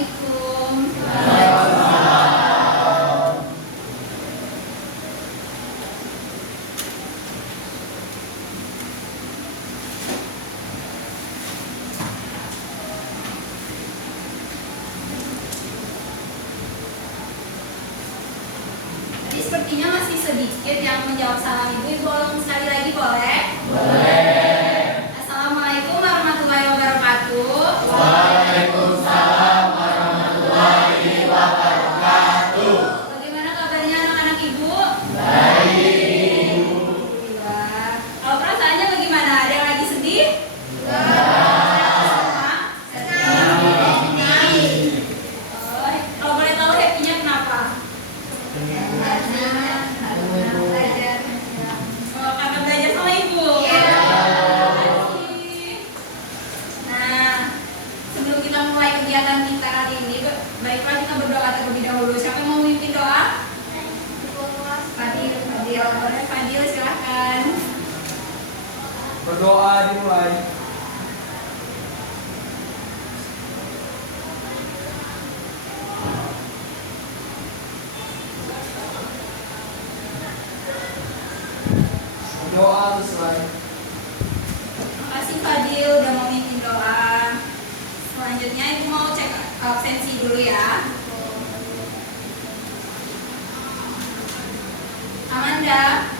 Assalamualaikum. Jadi sepertinya masih sedikit yang menjawab salam ibu. Ibu ulang sekali lagi boleh? Boleh. Assalamualaikum warahmatullahi wabarakatuh. Waalaikumsalam warahmatullahi wabarakatuh. Bagaimana kabarnya anak-anak ibu? Baik. Alhamdulillah. Kalau perasaannya bagaimana? Ada yang lagi sedih? Kalau boleh tahu happy-nya kenapa? Karena belajar sama ibu. Nah, sebelum kita mulai kegiatan kita kali ini, baiklah kita berdoa terlebih dahulu. Siapa yang mau memimpin doa? Fadil, boleh Fadil silahkan. Berdoa dimulai. Berdoa selesai. Makasih Fadil udah mau memimpin doa. Selanjutnya ibu mau cek absensi dulu ya. Amanda,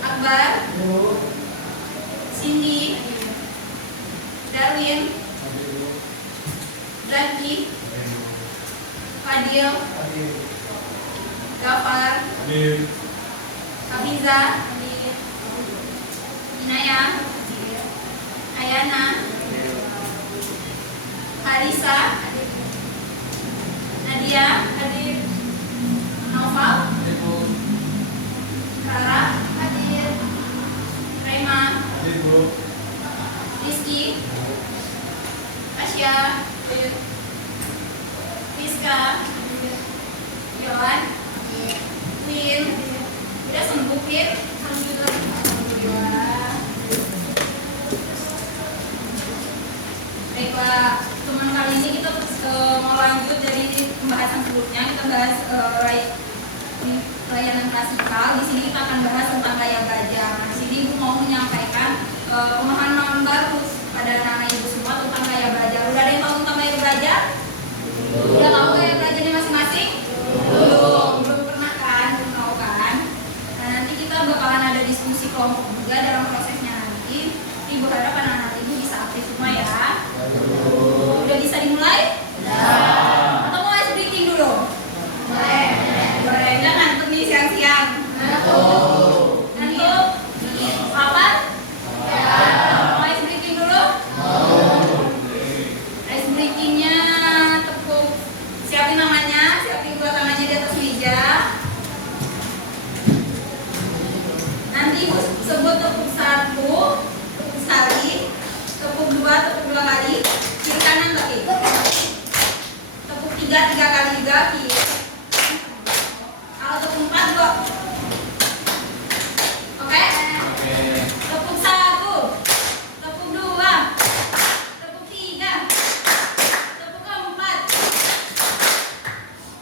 Akbar, Cindy, Darwin, Zaki, Fadil, Gafar, Hafiza, Inaya, Ayana, Harisa, Nadia, Naufal, Rara, Rema, Rizky, Asya, Rizka, Yohan, Win, udah sembuh Win? Alhamdulillah. Baiklah, teman kali ini kita mau lanjut dari pembahasan sebelumnya. Kita bahas layanan klasikal. Di sini kita akan bahas tentang gaya belajar. Nah, di sini ibu mau menyampaikan pemahaman baru pada anak-anak ibu semua tentang gaya belajar. Udah ada yang tahu tentang gaya belajar? Udah tahu gaya belajarnya masing-masing? Belum pernah kan? Belum tahu kan? Nah, nanti kita bakalan ada diskusi kelompok juga dalam prosesnya nanti. Ibu harap anak-anak ibu bisa aktif semua ya. Udah bisa dimulai? Atau mau ice breaking dulu? Boleh, jangan ngantuk nih siang-siang. Ngantuk? Apa? Mau ice breaking dulu? Ice breakingnya tepuk. Siapin namanya, siapin dua tangannya di atas meja. Nanti ibu sebut tepuk satu, tepuk sekali, tepuk dua kali, kiri kanan lagi. Tepuk tiga kali juga kiri. Kalau tepuk empat dua. Oke? Tepuk satu, tepuk dua, tepuk tiga, tepuk keempat.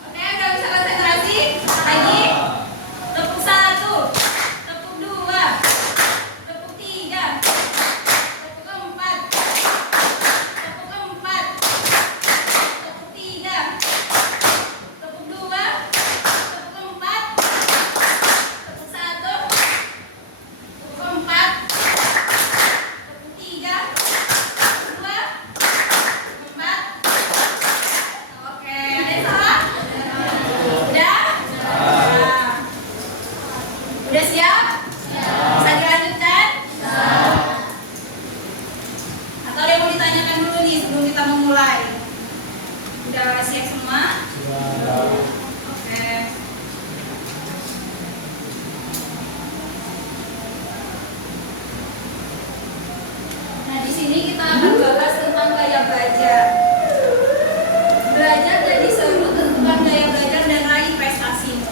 Oke, udah bisa konsentrasi? Lagi. Tepuk satu, tepuk dua, tepuk tiga, tepuk keempat, tepuk tiga, tepuk dua, tepuk keempat, tepuk satu, tepuk keempat, tepuk tiga, tepuk dua, tepuk keempat. Oke, ada yang salah? Udah? Udah siap? Bisa dilanjutkan? Atau ada yang mau ditanyakan dulu nih sebelum kita memulai? Udah siap semua? Oke. Nah, di sini kita akan bahas tentang gaya belajar. Belajar jadi seru, tentukan gaya belajar dan raih prestasimu.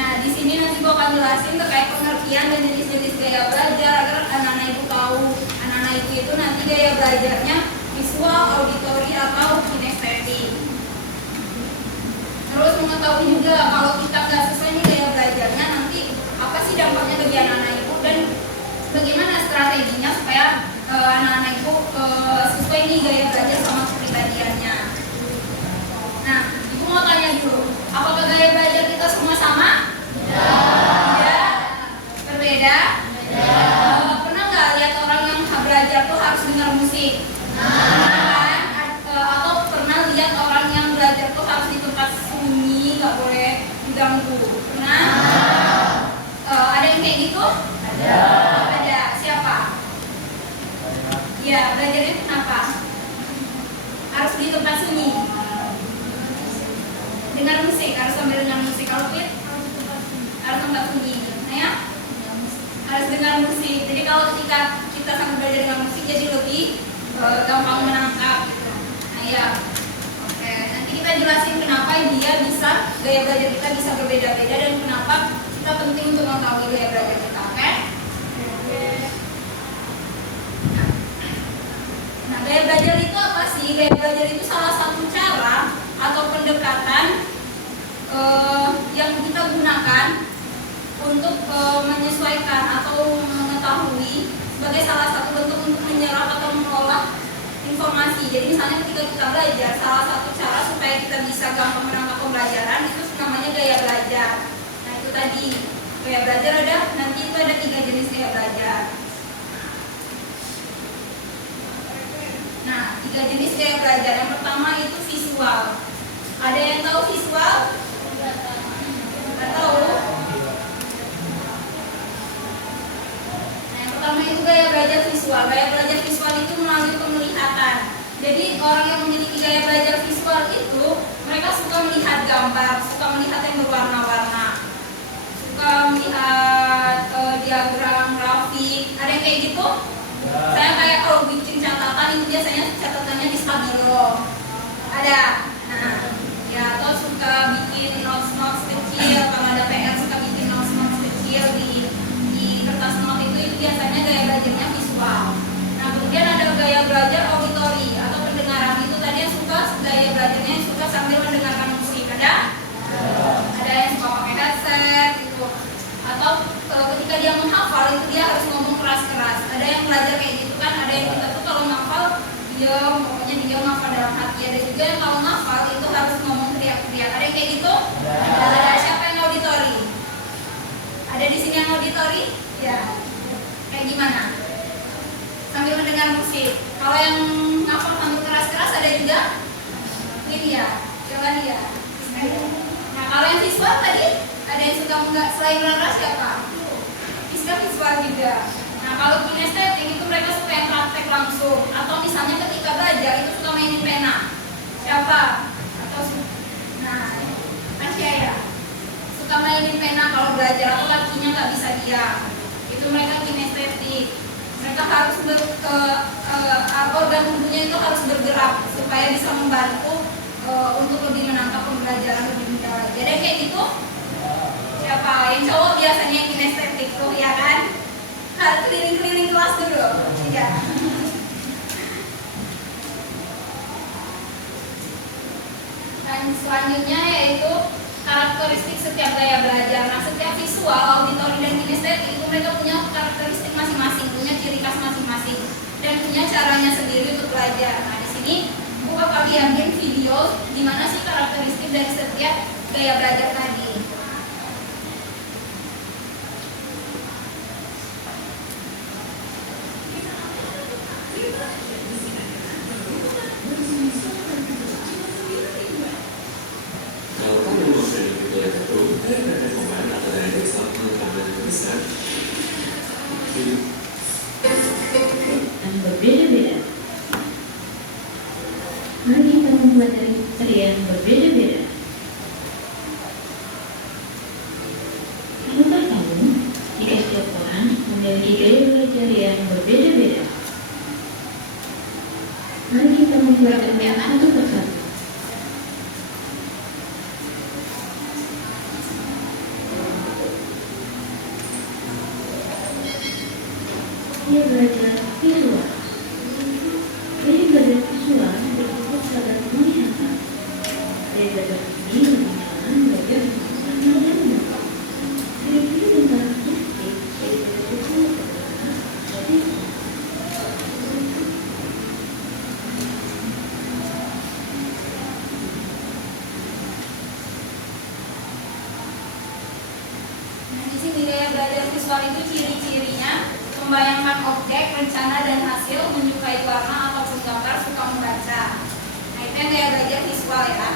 Nah, di sini nanti gue akan jelasin terkait pengertian dan jenis-jenis gaya belajar agar anak-anak ibu tahu. Anak-anak ibu itu nanti gaya belajarnya mengetahui juga kalau kita nggak sesuai nih gaya belajarnya, nanti apa sih dampaknya bagi anak-anak ibu dan bagaimana strateginya supaya anak-anak ibu sesuai nih gaya belajar sama kepribadiannya. Nah, ibu mau tanya dulu, apakah gaya belajar kita semua sama? Tidak. Berbeda? Pernah nggak lihat orang yang belajar tuh harus dengar musik? Atau pernah lihat orang yang belajar tuh harus di tempat sunyi, nggak boleh diganggu? Pernah? Ada yang kayak gitu? Ada. Siapa? Ya, belajarnya kenapa? Harus di tempat sunyi. Dengar musik, harus sambil dengar musik. Kalau Fit, harus tempat sunyi. Nah ya, harus dengar musik. Jadi kalau ketika kita sambil belajar dengan musik, jadi lebih gampang menangkap. Gitu. Nah ya, oke. Nanti kita jelasin kenapa dia bisa gaya belajar kita bisa berbeda-beda dan kenapa kita penting untuk mengetahui gaya belajar kita. Oke? Nah, gaya belajar itu apa sih? Gaya belajar itu salah satu cara atau pendekatan yang kita gunakan untuk menyesuaikan atau mengetahui sebagai salah satu bentuk untuk menyerap atau mengolah informasi. Jadi misalnya ketika kita belajar, salah satu cara supaya kita bisa gampang menangkap pembelajaran itu namanya gaya belajar. Nah itu tadi gaya belajar ada, nanti itu ada 3 jenis gaya belajar. Nah 3 jenis gaya belajar. Yang pertama itu visual. Ada yang tahu visual? Nggak tahu? Pertama itu gaya belajar visual. Gaya belajar visual itu melalui penglihatan. Jadi orang yang memiliki gaya belajar visual itu mereka suka melihat gambar, suka melihat yang berwarna-warna, suka melihat diagram, grafik. Ada yang kayak gitu? Saya kayak kalau bikin catatan itu biasanya catatannya di Stabilo. Ada. Nah, ya atau suka bikin notes-notes kecil. Kalau ada PR suka bikin notes-notes kecil di kertas not itu biasanya gaya belajarnya visual. Nah kemudian ada gaya belajar auditory atau pendengaran. Itu tadi yang suka gaya belajarnya yang suka sambil mendengarkan musik. Ada yang suka pakai headset gitu. Atau ketika dia menghafal itu dia harus ngomong keras-keras. Ada yang belajar kayak gitu kan. Ada yang kita tuh kalau menghafal dia pokoknya dia menghafal dalam hati. Ada juga yang kalau menghafal itu harus ngomong teriak-teriak. Ada yang kayak gitu? Ada. Siapa yang auditory? Ada di sini yang auditory? Ya, kayak gimana? Sambil mendengar musik. Kalau yang ngapal sambil keras-keras ada juga? Ini ya, coba nih ya. Nah, kalau yang visual tadi ada yang suka enggak selain Rara siapa? Visual juga. Nah, kalau kinestetik itu mereka suka yang praktek langsung. Atau misalnya ketika belajar itu suka mainin pena. Siapa? Atau nah, Tasya ya. Suka mainin pena kalau belajar atau kakinya nggak bisa diam. Itu mereka kinestetik. Mereka harus organ tubuhnya itu harus bergerak supaya bisa membantu untuk lebih menangkap pembelajaran lebih mudah lagi. Ada kayak gitu? Siapa? Yang cowok biasanya yang kinestetik tuh ya kan? Keliling-keliling kelas dulu. Iya. Dan selanjutnya yaitu karakteristik setiap gaya belajar. Nah, setiap visual, auditory, dan kinestetik itu mereka punya karakteristik masing-masing, punya ciri khas masing-masing, dan punya caranya sendiri untuk belajar. Nah, di sini aku bakal bikin video gimana sih karakteristik dari setiap gaya belajar tadi. Dan berbeda-beda. Mari kita mempelajari cara yang berbeda-beda. Tahukah kamu jika setiap orang memiliki gaya belajar yang berbeda-beda? Mari kita mempelajarinya satu persatu. Dia belajar visual. Dia belajar visual berfokus pada penglihatan. Dia belajar ini menggunakan rencana dan hasil, menyukai warna ataupun gambar, suka membaca. Nah, itu yang gaya belajar visual ya.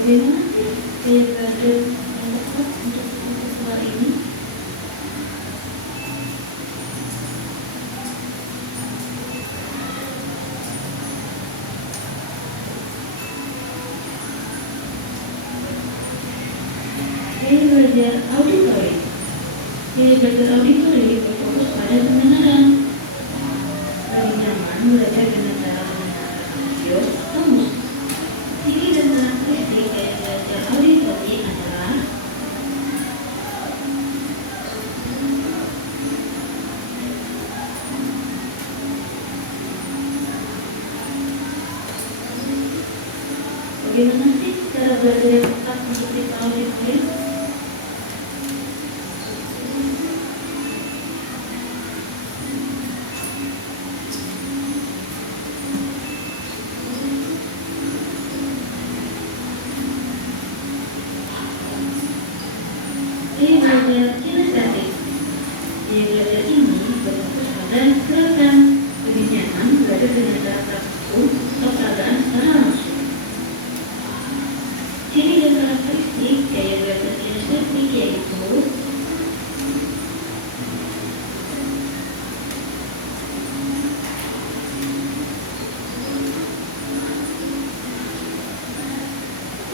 Bagaimana sih gaya belajar yang tepat untuk visual ini? Gaya belajar auditori. Gaya belajar auditori berfokus pada pendengaran. Lebih nyaman belajar dengan cara mendengarkan audio atau musik. Ciri dan karakteristik gaya belajar auditori adalah bagaimana sih cara belajar yang tepat untuk tipe auditori? Gaya belajar kinestetik. Gaya belajar ini berfokus pada gerakan. Lebih nyaman belajar dengan cara praktikum atau keadaan secara langsung. Ciri dan karakteristik gaya belajar kinestetik yaitu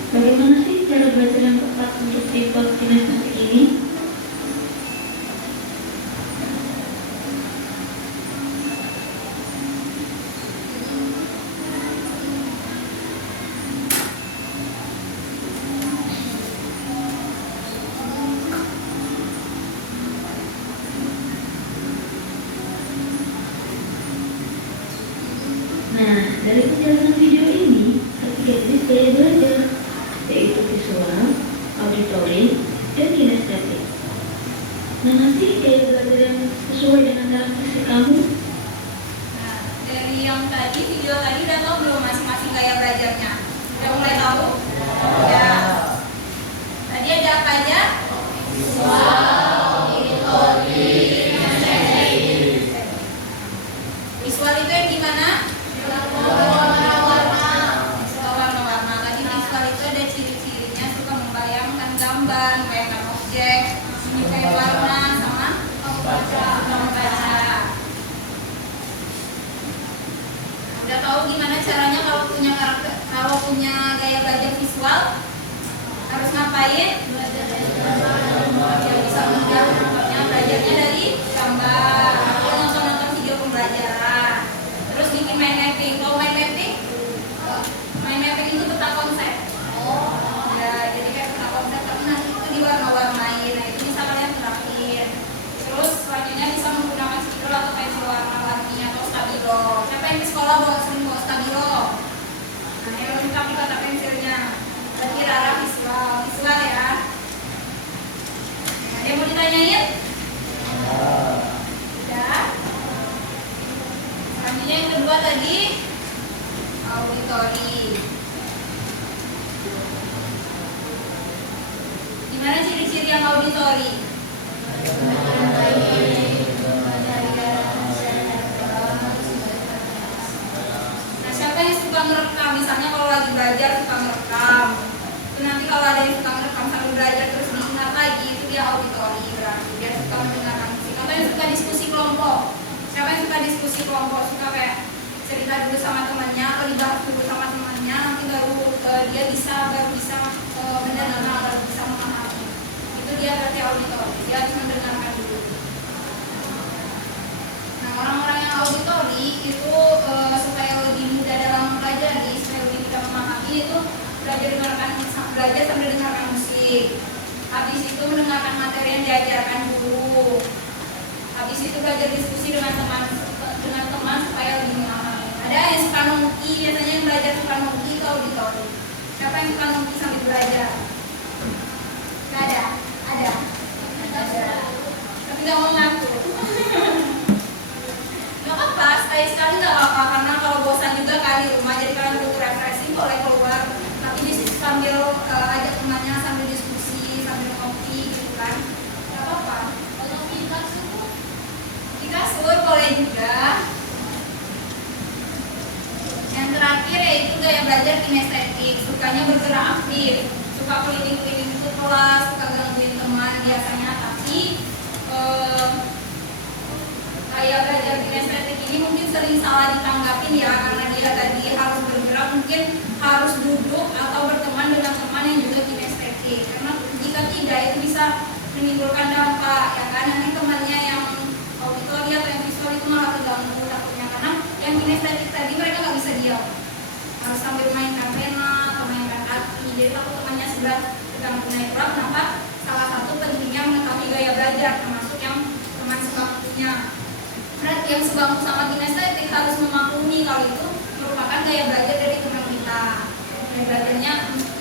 bagaimana sih cara belajar yang tepat untuk tipe kinestetik ini? Nah, dari penjelasan video ini, ketiga jenis gaya belajar, yaitu visual, auditory, dan kinestetik. Nah, nanti gaya belajar yang sesuai dengan karakteristik kamu. Nah, dari yang tadi, video tadi udah tahu belum masing-masing gaya belajarnya? Udah mulai tahu? Ya. Tadi ada apa aja? Visual itu yang gimana? Suka warna-warna. Tadi visual itu ada ciri-cirinya, suka membayangkan gambar, membayangkan objek, menyukai warna, sama membaca. Udah tahu gimana caranya kalau punya gaya belajar visual harus ngapain? Ya, bisa belajarnya dari gambar atau nonton video pembelajaran. Terus bikin mind mapping. Kalau mind mapping? Mind mapping itu peta konsep. Ya, jadi kayak peta konsep tapi nanti itu diwarna-warnain. Nah, itu bisa kalian terapin. Terus selanjutnya bisa menggunakan stiker atau pensil warna-warni atau stabilo. Siapa yang di sekolah sering bawa stabilo? Nah, yang lengkap di kata pensilnya. Berarti Rara visual ya. Ada yang mau ditanyain? Udah. Selanjutnya yang kedua tadi auditori. Gimana ciri-ciri yang auditori? Nah, siapa yang suka ngerekam? Misalnya kalau lagi belajar suka ngerekam. Itu nanti kalau ada yang suka ngerekam sambil belajar terus diingat lagi, itu dia auditori berarti dia suka mendengarkan musik. Atau yang suka diskusi kelompok. Siapa yang suka diskusi kelompok? Suka kayak cerita dulu sama temannya atau dibahas dulu sama temannya, nanti baru dia bisa mendengarkan, baru bisa memahami. Itu dia berarti auditori. Dia harus mendengarkan dulu. Nah, orang-orang yang auditori itu supaya lebih mudah dalam mempelajari, supaya lebih mudah memahami itu belajar sambil dengarkan musik. Habis itu mendengarkan materi yang diajarkan dulu. Habis itu belajar diskusi dengan teman supaya lebih memahami. Ada yang suka nongki, biasanya yang belajar suka nongki itu auditori. Siapa yang suka nongki sambil belajar? Gak ada? Ada. Tapi gak mau ngaku. Gak apa-apa, sekali-sekali gak apa-apa. Karena kalau bosan juga kali rumah, jadi kalian butuh refreshing, boleh keluar, tapi sambil ajak temannya, sambil diskusi, sambil ngopi gitu kan, nggak apa-apa. Kalau Di kasur boleh juga. Yang terakhir yaitu gaya belajar kinestetik, sukanya bergerak aktif, suka keliling-keliling ke kelas, suka gangguin teman biasanya, tapi gaya belajar kinestetik ini mungkin sering salah ditanggapin ya, karena dia tadi harus bergerak, mungkin harus duduk atau berteman dengan teman yang juga kinestetik, karena jika tidak itu bisa menimbulkan dampak ya kan, nanti temannya yang auditory atau yang visual itu malah terganggu takutnya, karena yang kinestetik tadi mereka nggak bisa diam, harus sambil mainkan pena atau mainkan kaki, jadi takut temannya sudah terganggu. Nah itulah kenapa salah satu pentingnya mengetahui gaya belajar, termasuk yang teman sebangkunya. Berarti yang sebangku sama kinestetik harus memaklumi kalau itu merupakan gaya belajar dari teman kita. Gaya belajarnya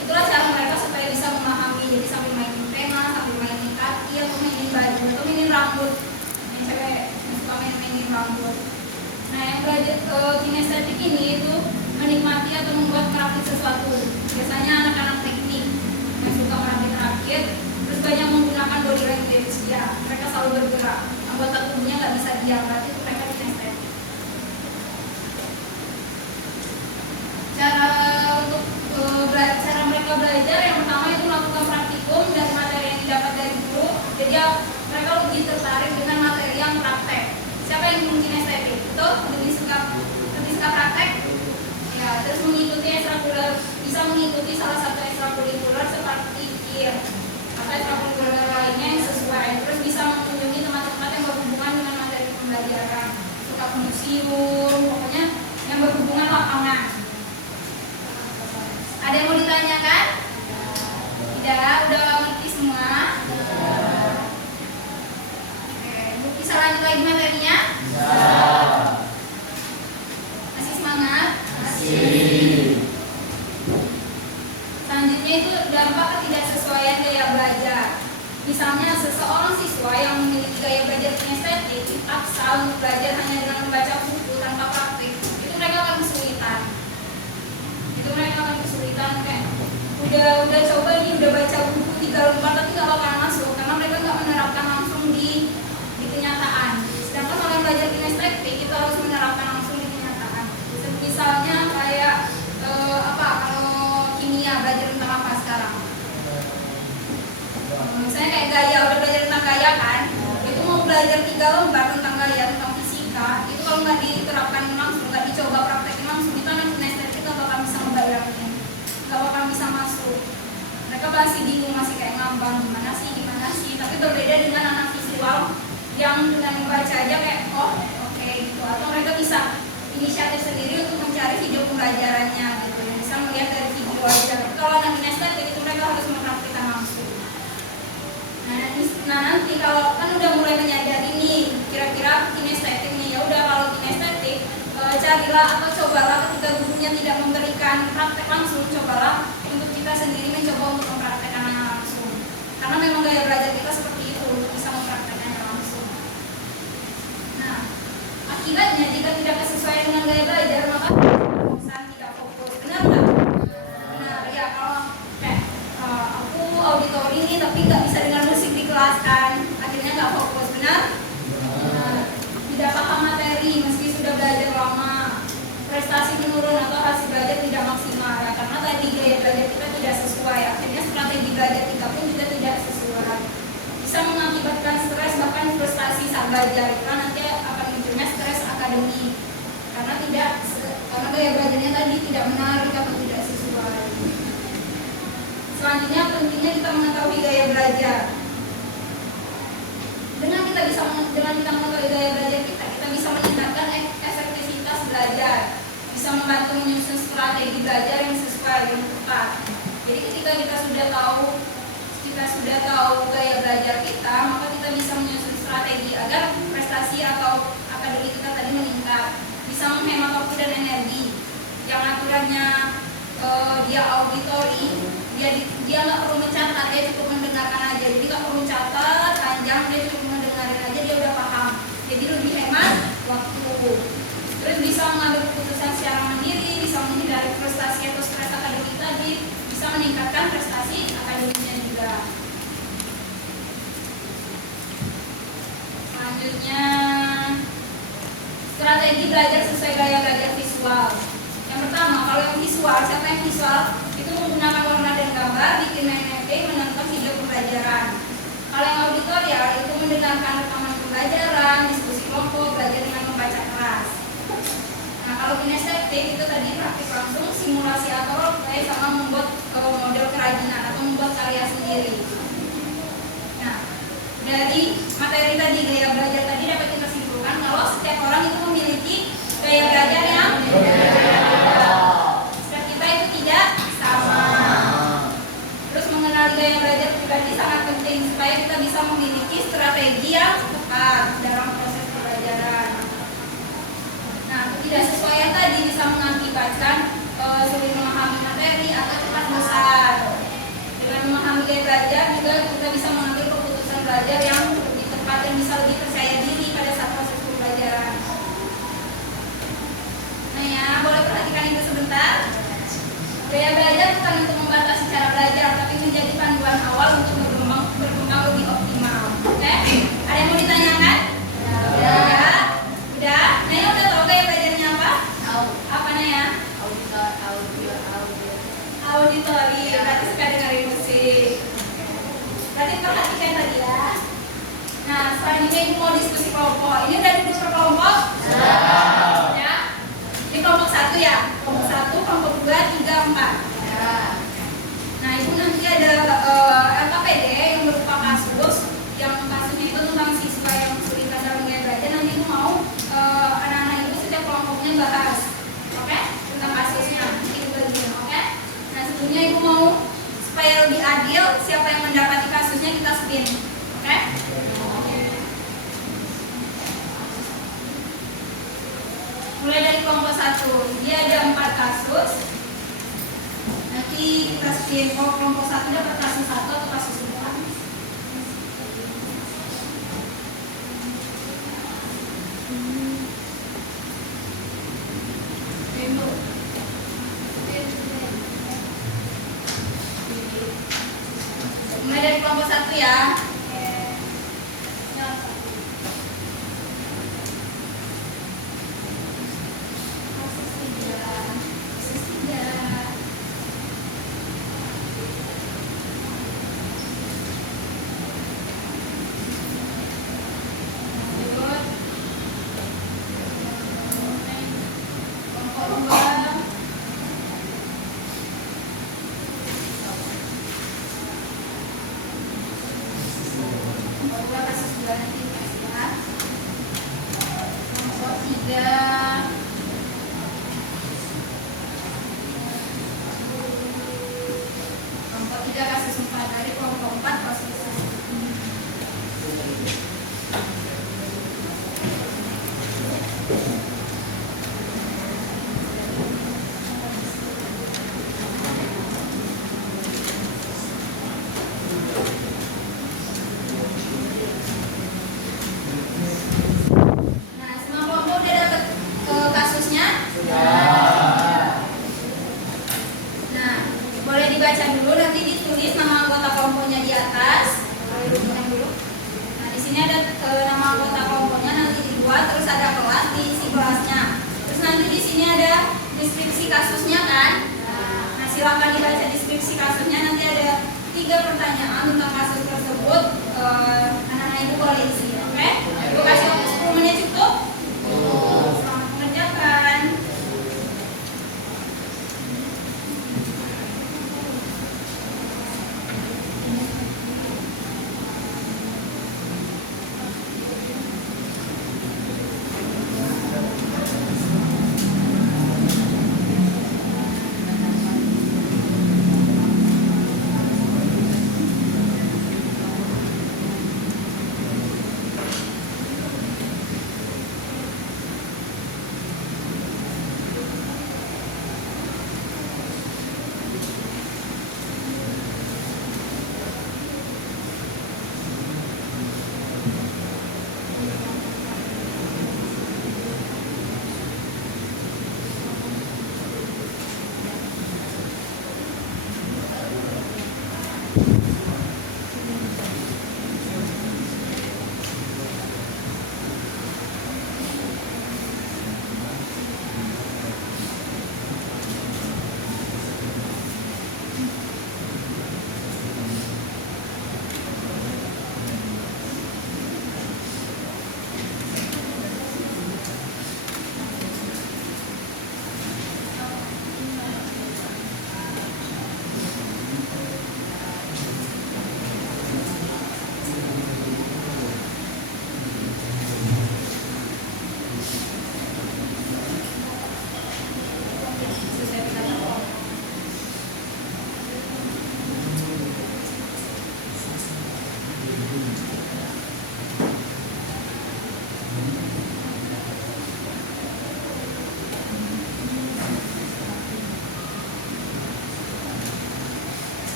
itulah cara mereka supaya bisa memahami, jadi sambil mainin pena, sambil mainin kaki, atau mainin baju, atau mainin rambut. Yang cewek yang suka mainin rambut. Nah yang belajar kinestetik ini itu menikmati atau membuat merakit sesuatu. Biasanya anak-anak teknik yang suka merakit, terus banyak menggunakan body language ya, mereka selalu bergerak, anggota tubuhnya nggak bisa diam, berarti itu mereka kinestetik. Cara mereka belajar yang pertama itu melakukan praktikum dari materi yang didapat dari guru, jadi ya, mereka lebih tertarik dengan materi yang praktek. Siapa yang kinestetik? Itu lebih suka praktek. Ya, terus mengikuti ekstrakurikuler, bisa mengikuti salah satu ekstrakurikuler seperti KIR atau ekstrakurikuler lainnya yang sesuai. Terus bisa mengunjungi tempat-tempat yang berhubungan dengan materi pembelajaran, suka ke museum, pokoknya yang berhubungan lapangan. Ada yang mau ditanyakan? Tidak, udah ngerti semua? Oke, bisa lanjut lagi materinya? Masih semangat? Selanjutnya itu dampak ketidaksesuaian gaya belajar. Misalnya seseorang siswa yang memiliki gaya belajar kinestetik dipaksa untuk belajar hanya dengan membaca buku tanpa praktik, itu mereka akan kesulitan. Kayak udah coba nih, udah baca buku 3 lembar tapi nggak bakalan masuk karena mereka nggak menerapkan langsung di kenyataan. Sedangkan orang belajar kinestetik kita harus menerapkan langsung di kenyataan. Misalnya kayak kalau kimia belajar tentang apa sekarang? Misalnya kayak gaya, udah belajar tentang gaya kan? Itu mau belajar 3 lembar tentang gaya, tentang fisika, itu kalau nggak diterapkan langsung, nggak dicoba praktekin langsung, itu anak kinestetik nggak bakal bisa membayangin, nggak bakal bisa masuk. Mereka masih bingung, masih kayak ngambang gimana sih. Tapi berbeda dengan anak visual yang dengan membaca aja kayak oke gitu, atau mereka bisa inisiatif sendiri untuk mencari video pembelajarannya gitu, yang bisa melihat dari video aja. Kalau anak kinestetik itu mereka harus mempraktikkan langsung. Nah nanti kalau kan udah mulai menyadari nih kira-kira kinestetik nih, ya udah kalau kinestetik carilah atau cobalah ketika gurunya tidak memberikan praktek langsung, cobalah untuk kita sendiri mencoba untuk mempraktekkannya langsung, karena memang gaya belajar kita seperti itu, bisa mempraktekkannya langsung. Nah akibatnya jika tidak sesuai dengan gaya belajar maka bosan, tidak fokus. Benar nggak? Benar ya. Kalau kayak aku auditori ini tapi nggak bisa dengar musik di kelas kan, akhirnya nggak fokus. Benar? Tidak paham materi meski sudah belajar lama, prestasi menurun atau hasil belajar tidak maksimal ya, karena tadi gaya belajar kita tidak sesuai, akhirnya strategi belajar kita pun juga tidak sesuai, bisa mengakibatkan stres bahkan frustasi saat belajar, karena nanti akan munculnya stres akademik karena gaya belajarnya tadi tidak menarik atau tidak sesuai. Selanjutnya pentingnya kita mengetahui gaya belajar. Dengan kita mengetahui gaya belajar kita bisa meningkatkan efektivitas belajar, bisa membantu menyusun strategi belajar yang sesuai dan tepat. Jadi ketika kita sudah tahu gaya belajar kita, maka kita bisa menyusun strategi agar prestasi atau akademik kita tadi meningkat, bisa menghemat waktu dan energi. Yang aturannya dia auditori, dia nggak perlu mencatat, dia cukup mendengarkan aja. Jadi nggak perlu mencatat panjang, dia cukup mendengarin aja, dia udah paham. Jadi lebih hemat waktu. Terus bisa mengambil keputusan secara mandiri, bisa menghindari frustasi atau stres bisa meningkatkan prestasi akademiknya juga. Selanjutnya, strategi belajar sesuai gaya belajar visual. Yang pertama, kalau yang visual, siapa yang visual? Itu menggunakan warna dan gambar, bikin mapping, menonton video pembelajaran. Kalau yang auditorial, itu mendengarkan rekaman pembelajaran, diskusi kelompok, belajar dengan membaca keras. Nah, kalau kinestetik itu tadi praktik langsung, simulasi atau role play, sama membuat model kerajinan atau membuat karya sendiri. Nah, dari materi tadi, gaya belajar tadi dapat kita simpulkan kalau setiap orang itu memiliki gaya belajar yang setiap kita itu tidak sama. Terus mengenali gaya belajar pribadi sangat penting supaya kita bisa memiliki strategi yang tepat dalam proses pembelajaran. Nah, ketidaksesuaian tadi bisa mengakibatkan sulit memahami materi atau cepat bosan. Dengan memahami gaya belajar juga kita bisa mengambil keputusan belajar yang lebih tepat dan bisa lebih percaya diri pada saat proses pembelajaran. Nah ya, boleh perhatikan itu sebentar. Gaya belajar bukan untuk membatasi cara belajar, tapi menjadi panduan awal untuk berkembang lebih optimal. Oke? Ada yang mau ditanyakan? Ya. Udah? Naya udah tahu gaya belajarnya apa? Tahu. Apa Naya? Auditori. Berarti suka dengerin musik. Berarti perhatikan tadi ya. Nah, selanjutnya ibu mau diskusi kelompok. Ini udah duduk per kelompok? Ya. Ini kelompok 1 ya? Kelompok 1, kelompok 2, 3, 4. Ya. Nah, ibu nanti ada LKPD yang berupa kasus. Yang kasusnya itu tentang siswa yang kesulitan dalam gaya belajar. Nanti ibu mau anak-anak ibu setiap kelompoknya bahas. Oke? Tentang kasusnya. Itu bagian, oke? Nah, sebelumnya ibu mau supaya lebih adil, siapa yang mendapati kasusnya kita spin. Oke? Mulai dari kelompok 1, dia ada 4 kasus. Nanti kita spin, kalau kelompok 1 dapat kasus 1 atau kasus 2. Mulai dari kelompok 1 ya. Kelompok 3 kasus 4 dari kelompok 4 kasus 1. Nah, semua kelompok udah dapat kasusnya? Nah, boleh dibaca dulu, nanti ditulis nama anggota kelompoknya di atas. Boleh dibuka dulu. Nah, di sini ada nama anggota kelompoknya, nanti dibuat, terus ada kelas, diisi kelasnya. Terus nanti di sini ada deskripsi kasusnya kan? Nah, silakan dibaca deskripsi kasusnya. Nanti ada 3 pertanyaan tentang kasus tersebut. Anak-anak ibu boleh isi, oke? Ibu kasih waktu 10 menit cukup? Selamat mengerjakan.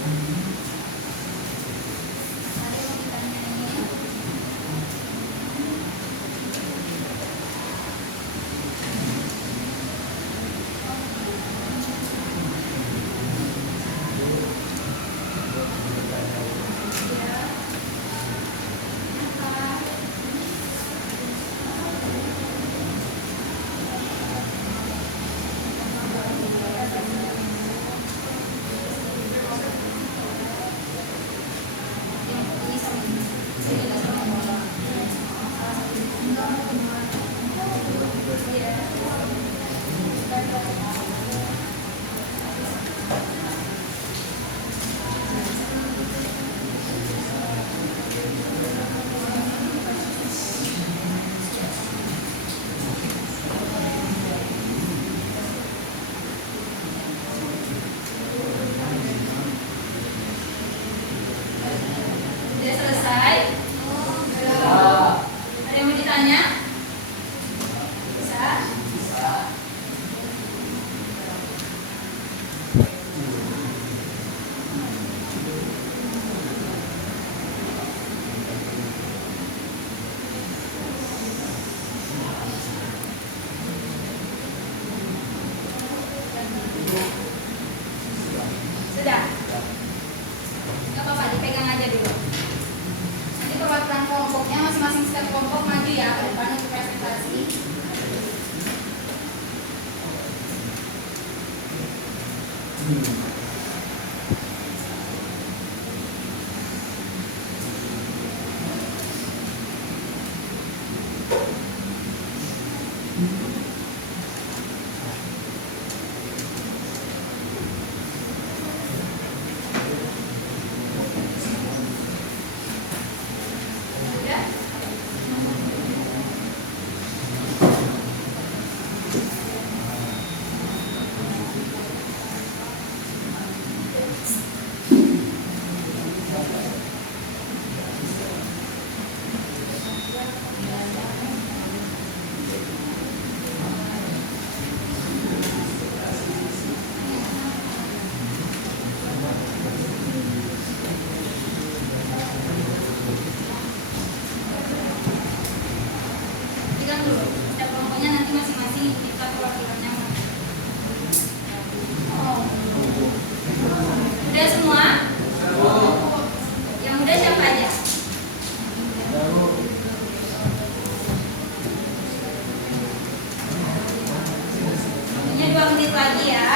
Ada yang mau ditanya ini? Ya. Apa? Sudah selesai? Ada yang mau ditanya? Bisa? Sudah? Gak apa-apa, dipegang aja dulu. Nanti perwakilan kelompoknya masing-masing setiap kelompok maju ya ke depan untuk presentasi. Sudah? Pegang dulu. Setiap kelompoknya nanti masing-masing kita perwakilannya. Oh. Udah semua? Yang udah siapa aja? Waktunya 2 menit lagi ya.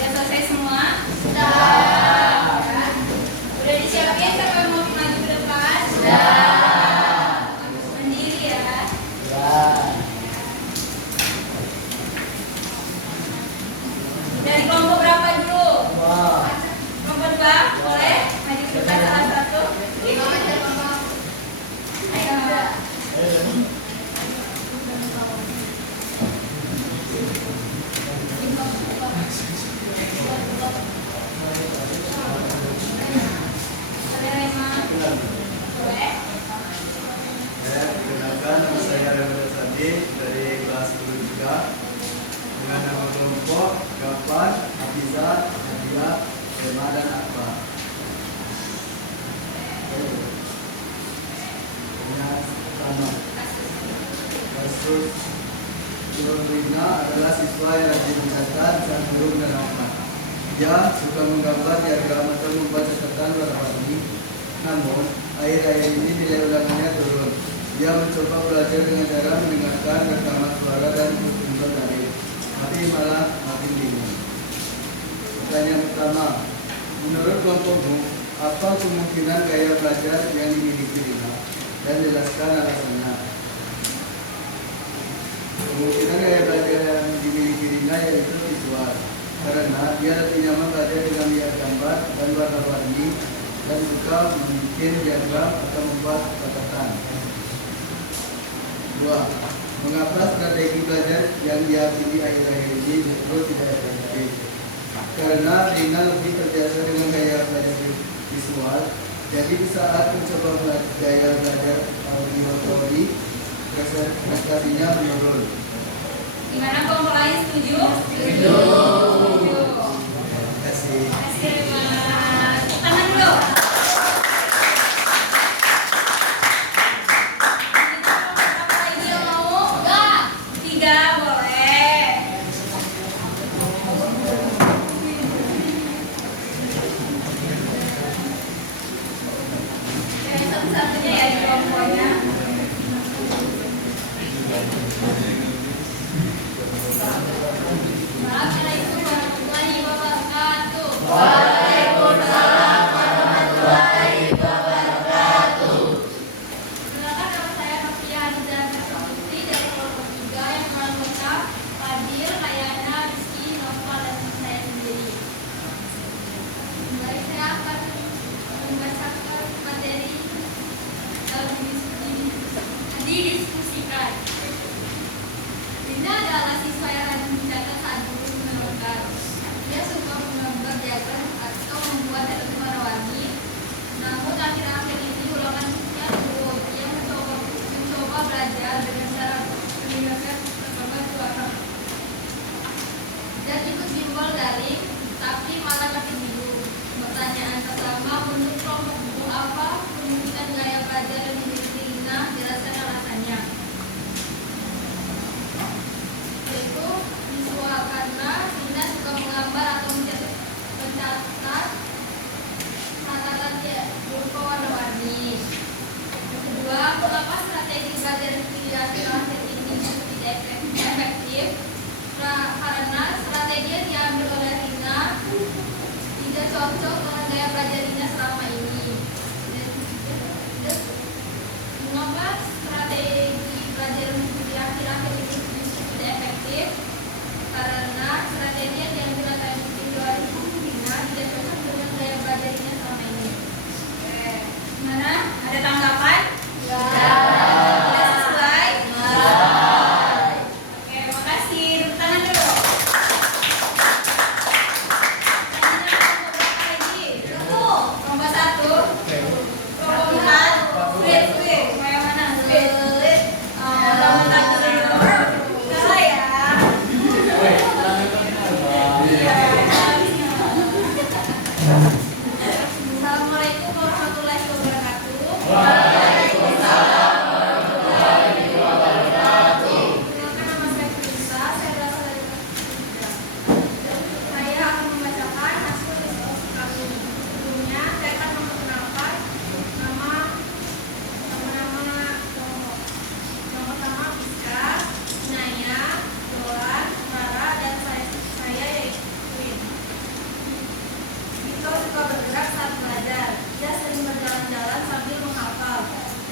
Udah selesai semua? Sudah. Udah disiapin siapa yang mau maju ke depan? Sudah. Sendiri ya. Dari kelompok berapa dulu? Kelompok 2, boleh? Maju ke depan salah satu. Ayo. Boleh? Perkenalkan, nama saya Remo Sandi dari kelas 10 juga dengan nama kelompok Gapan, Hafizah, Nabila, Rema, dan Akbar. Pertama, kasus Rina adalah siswa yang rajin mencatat, cenderung dan hafal. Dia suka menggambar diagram atau membuat catatan warna-warni. Namun, akhir-akhir ini nilai ulangannya turun. Dia mencoba belajar dengan cara mendengarkan rekaman suara dan terus dari, tapi malah makin bingung. Pertama, menurut kelompokmu, apa kemungkinan gaya belajar yang dimiliki Rina? Dan jelaskan alasannya. Kemungkinan gaya belajar yang dimiliki Rina yaitu visual, karena dia lebih nyaman belajar dengan melihat gambar dan warna-warni dan suka membuat diagram atau membuat catatan. 2. Mengapa strategi belajar yang dia pilih akhir-akhir ini justru tidak efektif? Karena Rina lebih terbiasa dengan gaya belajar visual, jadi di saat mencoba gaya belajar auditori, prestasinya menurun. Gimana kelompok lain setuju? Setuju. Terima kasih. Tangan dulu. Berapa lagi yang mau? Tiga boleh. Yang satu-satunya ya di kelompoknya. Assalamualaikum warahmatullahi wabarakatuh. Waalaikumsalam warahmatullahi wabarakatuh. Perkenalkan, nama saya Nofia Harizah Putri dari kelompok 3 yang menganggota Fadil, Layana, Rizky, Nova, dan saya sendiri. Baik, saya akan membacakan materi dalam didiskusikan. Rina adalah siswa yang rajin mencatat saat guru menerangkan. Dia suka menggambar diagram atau membuat catatan warna-warni. Namun akhir-akhir ini ulangannya turun. Dia mencoba belajar dengan cara meninggalkan perkembangan suara dan ikut bimbel daring, tapi malah makin bingung. Pertanyaan pertama, menurut kelompokmu apa kemungkinan gaya belajar yang dimiliki Rina? Jelaskan alasannya. Yaitu visual, karena Rina suka menggambar atau mencatat catatan dia berupa warna-warni. Yang kedua, mengapa strategi belajar di akhir-akhir ini tidak efektif? Karena strategi yang diambil oleh Rina tidak cocok dengan gaya belajar Rina selama ini. Mengapa strategi belajar di akhir-akhir ini justru tidak efektif? Karena strategi yang diambil oleh Rina tidak cocok dengan gaya belajar Rina selama ini. Oke, gimana? Ada tanggapan? Tidak sesuai? Oke, makasih. Tangan dulu. Kelompok 1. Kelompok 4. Sweet. Mau yang mana? Sweet. Kelompok 1 dulu. Salah ya. Assalamualaikum warahmatullahi wabarakatuh. Waalaikumsalam warahmatullahi wabarakatuh. Perkenalkan, nama saya Firza. Saya berasal dari kelas 3. Saya akan membacakan hasil diskusi kami. Sebelumnya, saya akan memperkenalkan nama kelompok. Yang pertama, Fiska, Naya, Dolan, Rara, dan saya yaitu Queen. Vito suka bergerak saat belajar. Dia sering berjalan-jalan sambil menghafal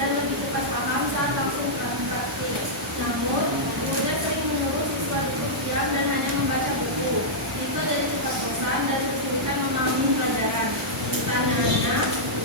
dan lebih cepat paham saat langsung praktik. Namun, gurunya sering menyuruh siswa duduk diam dan hanya membaca buku. Vito jadi cepat bosan dan kesulitan memahami pelajaran. Pertanyaannya,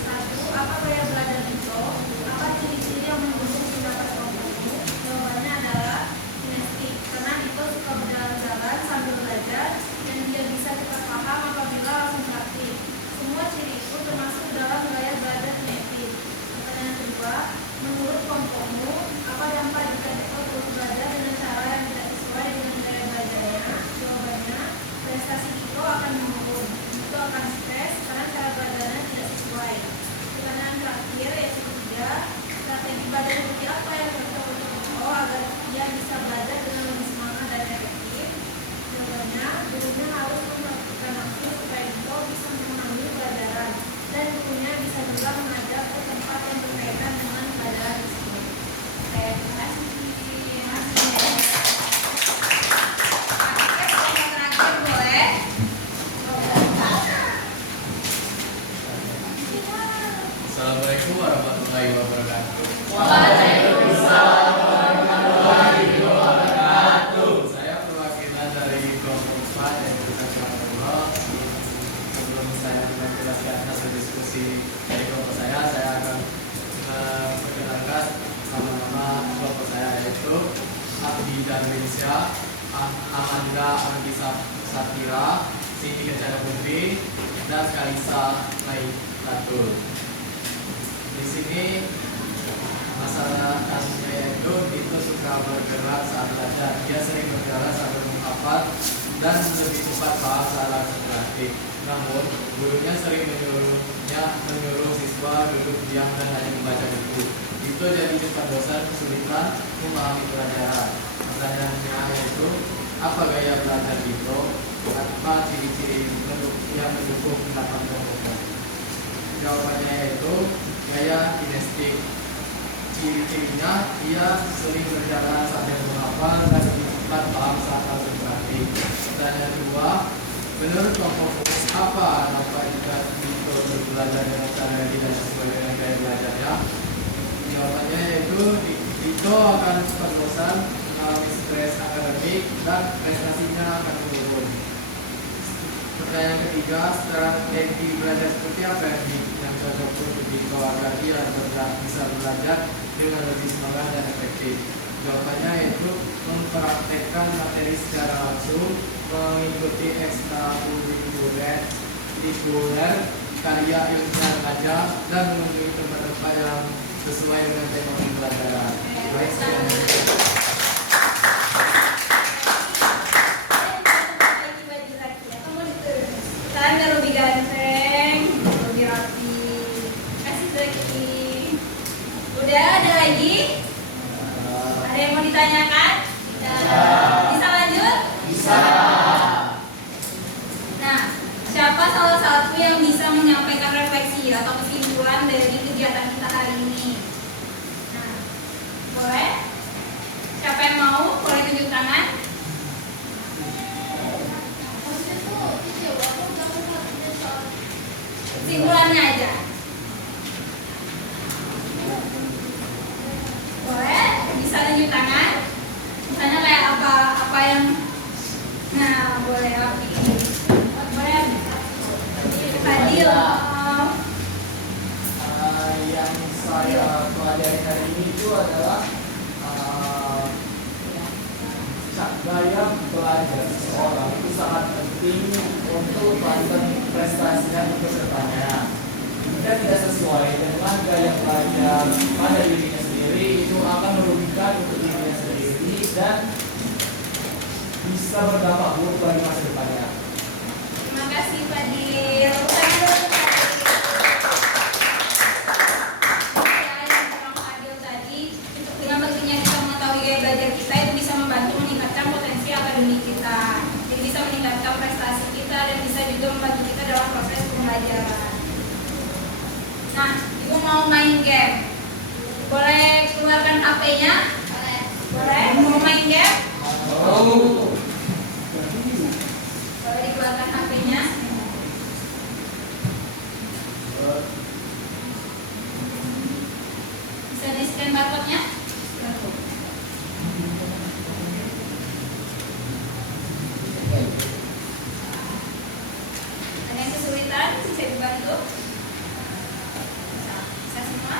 1. Apa gaya belajar Vito? Apa ciri-ciri yang mendukung pendapat kelompokmu? Jawabannya adalah kinestik, karena Vito suka berjalan-jalan sambil belajar dan dia bisa cepat paham apabila langsung praktik. Semua ciri itu termasuk dalam gaya belajar kinetik. Pertanyaan kedua, menurut kelompokmu, apa dampak jika Vito terus belajar dengan cara yang tidak sesuai dengan gaya belajarnya? Jawabannya, prestasi Vito akan menurun. Vito akan stres karena cara belajarnya tidak sesuai. Pertanyaan terakhir, yaitu 3, strategi belajar seperti apa yang cocok untuk Vito agar dia bisa belajar dengan lebih semangat dan efektif? Jawabannya, gurunya harus memperhatikan langsung supaya Vito bisa memahami pelajaran dan gurunya bisa juga mengajak ke tempat yang berkaitan dengan pelajaran tersebut. Oke, terima kasih. Terakhir boleh. warahmatullahi wabarakatuh. Waalaikumsalam warahmatullahi wabarakatuh. Saya perwakilan dari kelompok 4 yang bersama Allah. Sebelum saya menjelaskan hasil diskusi dari kelompok saya akan memperkenalkan nama-nama kelompok saya, yaitu Abdi Darwinsyah, Amanda Anggisa Satira, Siti Kencana Putri, dan Kalisa Lailatul. Di sini masalah kasusnya yaitu itu suka bergerak saat belajar. Dia sering bergerak saat menghafal dan lebih cepat paham saat langsung praktik. Namun gurunya sering menyuruh siswa duduk diam dan hanya membaca buku. Itu jadi cepat dosen kesulitan memahami pelajaran. Pertanyaannya yaitu, apa gaya belajar Dito? Apa ciri-ciri yang mendukung pendapat kelompoknya? Jawabannya yaitu gaya kinestik. Ciri-cirinya ia sering berjalan sambil menghafal dan lebih cepat paham saat langsung praktik. Pertanyaan kedua, menurut kelompok apa jika Dito belajar dengan cara yang tidak sesuai dengan gaya belajarnya? Jawabannya yaitu Dito akan cepat bosan, mengalami stres akademik, dan prestasinya akan menurun. Pertanyaan ketiga, strategi belajar seperti apa yang cocok untuk Dito agar dia bisa belajar dengan lebih semangat dan efektif? Jawabannya yaitu mempraktekkan materi secara langsung, mengikuti ekstrakurikuler, karya ilmiah aja, dan mengunjungi tempat-tempat yang sesuai dengan tema pembelajaran. Baik, Saya lebih ganteng, lebih rapi. Kasih lagi. Udah ada lagi? Ada yang mau ditanyakan? Bisa lanjut? Bisa. Nah, siapa salah satu yang bisa menyampaikan refleksi atau kesimpulan dari kegiatan kita hari ini? Nah, boleh? Siapa yang mau? Boleh tunjuk tangan? Kesimpulannya aja. Boleh? Bisa tunjuk tangan? Misalnya kayak apa yang, nah boleh api. Boleh Fadil. yang saya pelajari hari ini itu adalah gaya belajar seseorang itu sangat penting untuk melanjutkan prestasi dan kedepannya. Jika tidak sesuai dengan gaya belajar pada dirinya sendiri, itu akan merugikan untuk dirinya sendiri dan bisa berdampak buruk bagi masa depannya. Terima kasih Fadil. Dengan pentingnya kita mengetahui gaya belajar kita itu bisa membantu meningkatkan potensi akademik kita. Jadi bisa meningkatkan prestasi kita dan bisa juga membantu kita dalam proses pembelajaran. Nah, ibu mau main game. Boleh keluarkan HP-nya? Boleh. Mau main game? Boleh dikeluarkan HP-nya. Bisa di-scan barcode-nya? Ada yang kesulitan? Bisa dibantu? Bisa semua?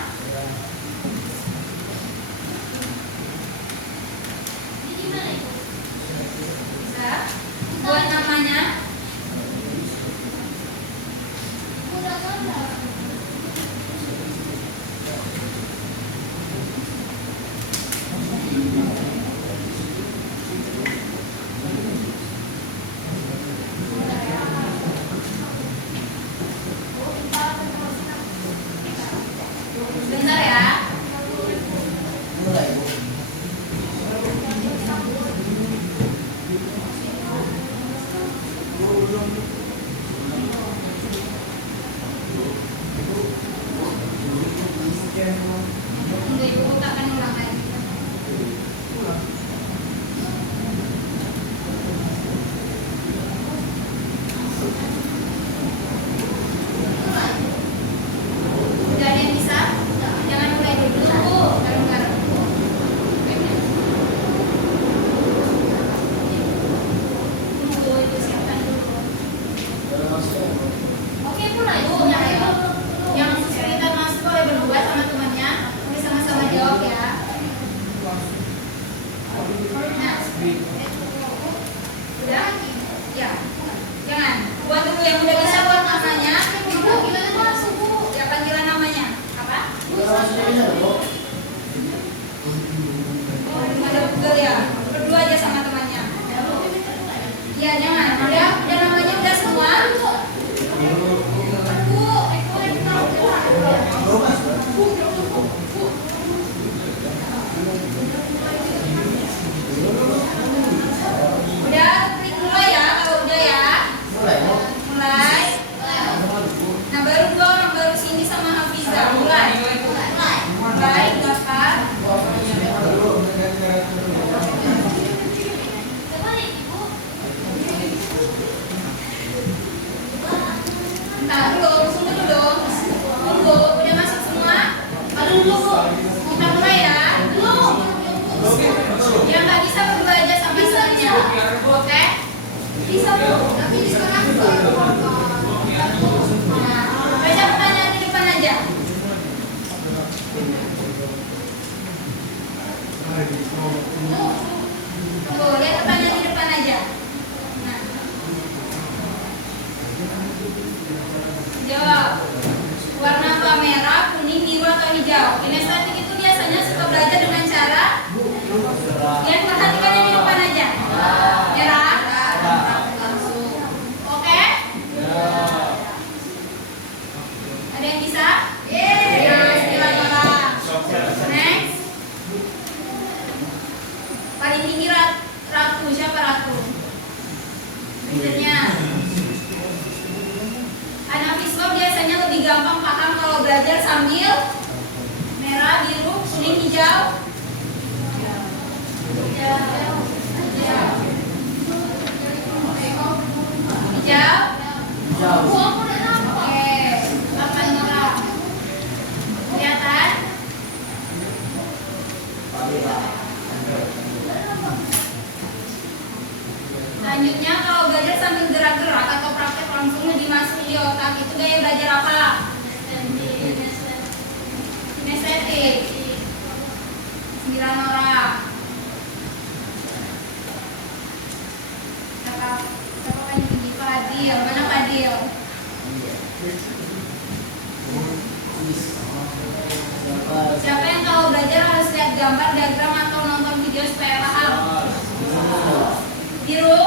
Ini gimana itu? Bisa? Buat namanya? Bentar ya. Tunggu ibu bukakan ulang lagi. Udah ada yang bisa? Jangan Nah, belum, tunggu dulu. Tunggu, udah masuk semua? Aduh, dulu. Mulai ya. Belum. Yang nggak bisa berdua aja sama istilahnya. Oke? Bisa belum? Tapi di sekarang Nah, baca pertanyaan di depan aja. Tuh, lihat pertanyaan di depan aja. Nah. Jawab. Warna apa? Merah, kuning, biru, atau hijau? Kinestetik itu biasanya suka belajar dengan cara yang perhatikan yang di depan aja. Merah. Oke? Ada yang bisa? Nah, silakan. Next. Paling tinggi ratu. Siapa ratu? Berikutnya. Anak Fiskop biasanya lebih gampang paham kalau belajar sambil merah, biru, kuning, hijau. Hijau. Oke. Papan merah. Kelihatan? Selanjutnya kalau belajar sambil gerak-gerak atau praktek langsung lebih masuk di otak, itu gaya belajar apa? Kinestetik. 9 orang. Siapa kan yang tinggi? Fadil. Mana Fadil? Siapa yang kalau belajar harus lihat gambar, diagram, atau nonton video supaya paham? Biru?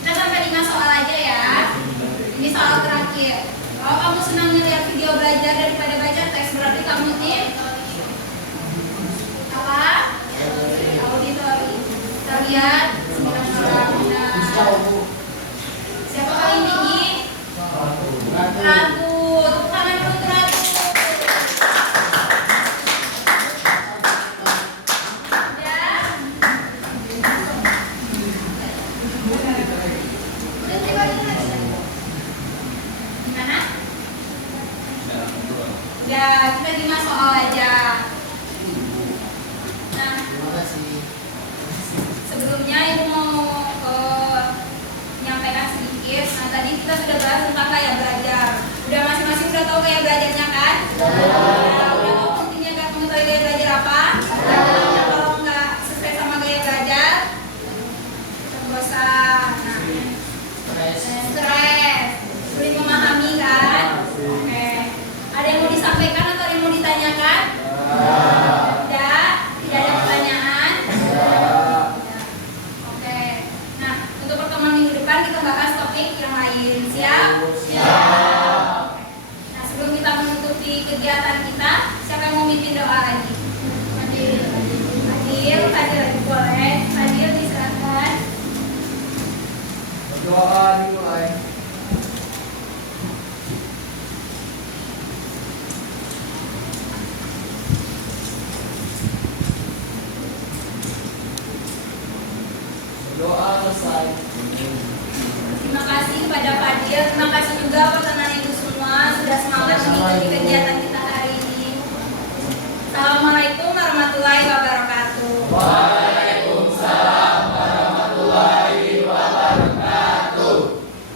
Kita sampai 5 soal aja ya. Ini soal terakhir. Kalau kamu senang melihat video belajar daripada baca teks, berarti kamu tim apa? Auditori. Kita lihat 9 orang. Siapa paling tinggi? Ratu. Tepuk tangan untuk Ratu. Ya, kita 5 soal aja. Nah, sebelumnya Ibu mau menyampaikan sedikit. Nah, tadi kita sudah bahas tentang gaya belajar. Udah masing-masing udah tahu gaya belajarnya kan? Udah tahu pentingnya nggak mengetahui gaya belajar apa? Kalau nggak sesuai sama gaya belajar, terbosan. Nah, stres, sulit memahami kan? Oke. Ada yang mau disampaikan atau ada yang mau ditanyakan? Tidak? Tidak ada pertanyaan? Oke. Nah, untuk pertemuan minggu depan kita bahas topik yang lain. Siap? Siap. Nah, sebelum kita menutupi kegiatan kita, siapa yang mau mimpin doa lagi? Adil boleh. Adil diserahkan. Berdoa dimulai. Doa selesai. Terima kasih kepada Fadil, terima kasih juga buat anak ibu semua sudah semangat mengikuti kegiatan